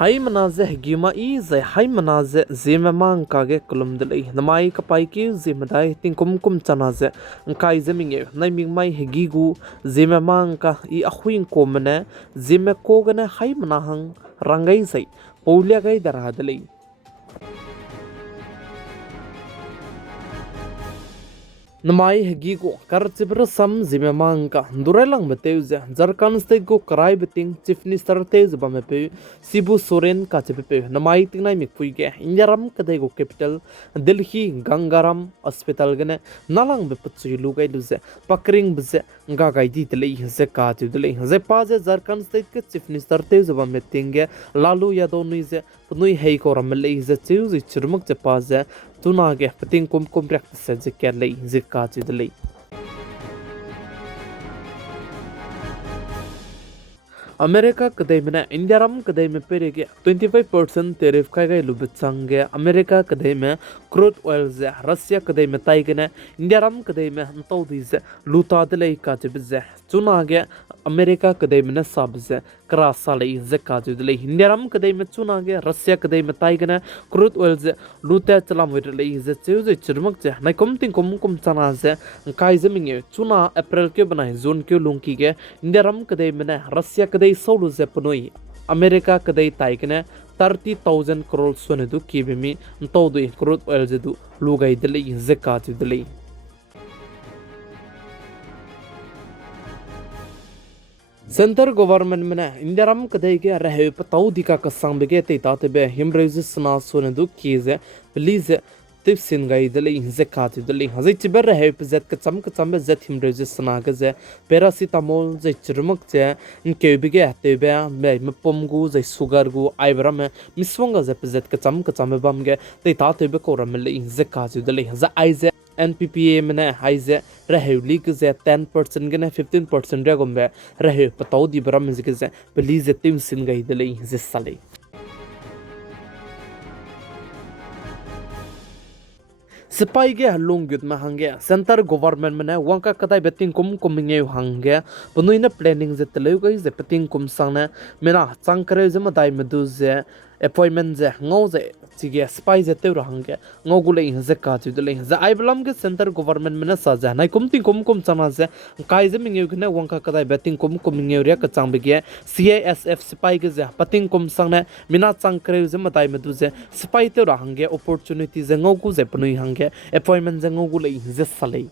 Hai manaze hegima ze hai manaze Zememankanews kulumdalei namai kapai ki zemadai tingkum chanaze kai zeminge naiming mai hegigu Zememanka I ahuin komene Zemekogane hai manahang rangai sai paulia gai daradalei Namai hegigo karchibra sam Zememanka durelang beteuze Jharkhand state go karai beting chief minister tez bamepe Sibu Soren ka chepe namai tingnai mikpuige injaram kadai go capital Delhi Gangaram hospital gane nalang be putsu lugai luze pakring bze nga gai di tele ze ka tudele ze paze Jharkhand state ke chief minister tez bametinge Lalu Yadav nuize punui hei ko ramle ze cheuze churmuk che paze tunage pating kum practice ze kerlei ze ka tudele America kadai mena India ram kadai me perege 25% tariff kai gai lubitsange America kadai me crude oil ze Russia kadai me taigene India ram kadai me ntau dize luta delei ka tibze tunage America kadai me sabze krasa lei ze ka tible India ram kadai me tunage Russia kadai me taigene crude oil ze luta chalam wirlei ze cheuze chirmak je nai komting kum chana ze kai zeminge tuna April ke banai June ke lungki ge India ram kadai me Russia kadai solo zepunoi America kadai taikene 30,000 crore sonedu kibimi ntaudu crude oil zedu lugai dele zakatu dele Center government mena India ram kadai ke rahe patau dika kasang bege te tatebe himrezis na sonedu kize please Tipsin gai dele zakatu dele hazai tiber rahe pzet ka cham zet himrezis na gaze paracetamol zai chirmak je inke bige tebe me pomgu zai sugar gu aibram miswanga ze pzet ka cham bamge te tatebe ko ramle zakatu dele za aize NPPA mena haize rahe leak ze 10% gane 15% regombe rahe patau di bram ze please timsin gai dele ze sale Sipai ge halung gyut ma hange center government mena wangka kadai beting kum minge hange bunuina planning ze telu gai ze beting kum sangna mena changkare ze madai medu ze appointment ze ngau ze chige spy ze teu hange ngau gule ze ka chu dele ze aiblam ge center government mena sa ja nai kumting kum chana ze kai ze minge gne wangka kadai beting kum minge ria ka changbege CISF spy ge ze pating kum sangna mina changkare ze madai medu ze spy teu hange opportunity ze ngau gu ze pnui hange appointment jang gu lei je salei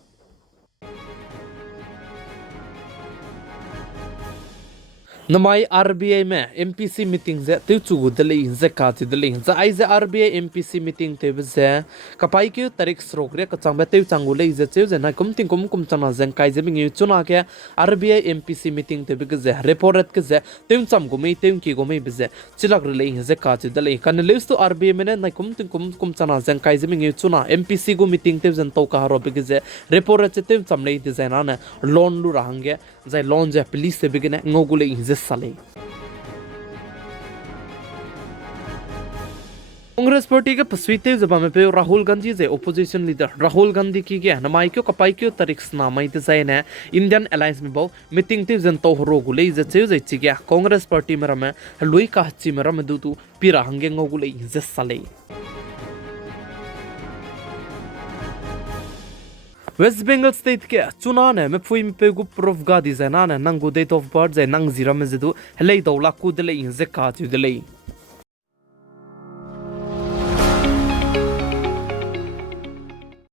namai RBI me MPC meeting ze tu chu dele je ka ti dele za ai ze RBI MPC meeting te ze kapai ki tarik srogre ka changbe te changu le je che je na kumting kum chana jang kai je bingi chuna ke RBI MPC meeting te be ze report ke ze te cham gu me te ki gu me be ze chilak le je ka ti dele kan le sto RBI me na kumting kum chana jang kai je bingi chuna MPC gu meeting te jan to ka ro be ze report che te cham le de na na loan lu rahange zai loan je police te begine ngogule je sale Congress party के पसवीते जबा में पे राहुल गांधी जे opposition leader Rahul Gandhi की के नमाई क्यों कपाई क्यों तारीख नामाई ते जाए ने इंडियन अलायंस में बहु मीटिंग ते जनतो हरो गुले जे जे चिगे कांग्रेस पार्टी में रमे लुई का हच्ची में रमे दूतू पीरा हंगे ngogule जे साले West Bengal State ke chunane me phui me pegu prof ga di zanana nangu date of birth zai nang zira me zidu helei dawla ku dele in ze ka tu dele